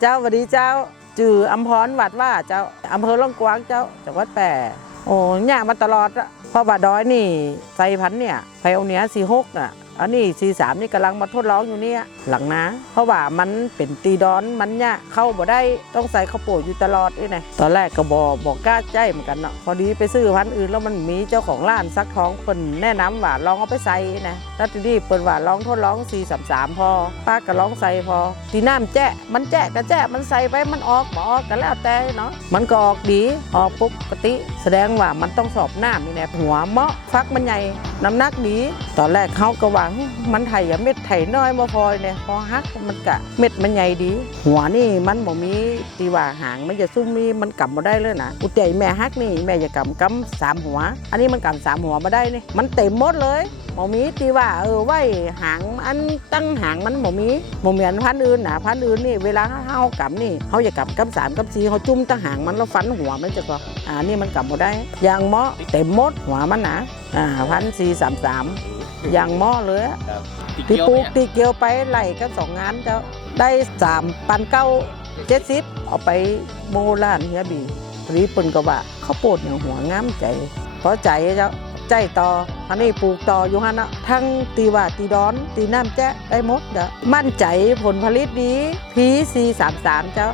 เจ้าสวัสดีเจ้า จืออัมพรวัดว่าเจ้าอำเภอล่องกวางเจ้าจังหวัดแปร่โอ้ยากมาตลอดอะเพราะว่าดอยนี่ใส่พันเนี่ยไพโอเนี้ยสี่หกอะ อันนี้สี่สามนี่กำลังมาทดลองอยู่เนี่ยหลังนะเพราะว่ามันเป็นตีดอนมันเนี่ยเข้าบ่ได้ต้องใส่ข้าวโพดอยู่ตลอดนี่ไงตอนแรกก็บอกบอกกล้าใจเหมือนกันเนาะพอดีไปซื้อพันธุ์อื่นแล้วมันมีเจ้าของร้านซักทองเพิ่นแนะนำว่าลองเอาไปใส่นะแล้วทีนี้เปิ้นว่าลองทดลอง4 3 3พอป้าก็ลองใส่พอทีน้ำแจ้มันแจ้ก็แจ้มันใส่ไปมันออกบ่ออกก็แล้วแต่เนาะมันก็ออกดีออกปกติ แสดงว่ามันต้องสอบน้ำนี่แหละหัวเมาะฟักมันใหญ่น้ำหนักดี ตอนแรกเขาก็วังมันไถอะเม็ดไถน้อยมาพอเนี่ยพอฮักมันกะเม็ดมันใหญ่ดี หัวนี่มันบ่มีตีว่าหางมันจะซุ่มมีมันกำมาได้เลยนะอุจใจแม่ฮักนี่แม่จะกำกำสามหัว อันนี้มันกำสามหัวมาได้นี่มันเต็มหมดเลยบ่มีตีว่าเออไว้หางอันตั้งหางมันบ่มีบ่เหมือนพันอื่นนะพันอื่นนี่เวลาเฮากำนี่เขาจะกำกำสามกำสี่เขาจุ่มตั้งหางมันแล้วฟันหัวมันจะก็อ่านี่มันกำมาได้ยางเมาะเต็มหมดหัวมันนะอ่าพันสี่สามสามยางเหมาะเลยอะครับตีปลูกตีเกียวไปไหลกันสองงานเจ้าได้สามปันเก้าเจ็ดสิบเอาไปโมล้านเฮียบีรีปนก็ว่าข้าวโพดอย่างหัวงามใจเพราะใจเจ้าใจต่ออันนี้ปลูกต่ออยู่ฮะนะทั้งตีว่าตีดอนตีน้ำแจ๊ะได้หมดเจ้ามั่นใจผลผลิตดีพีซีสามสามเจ้า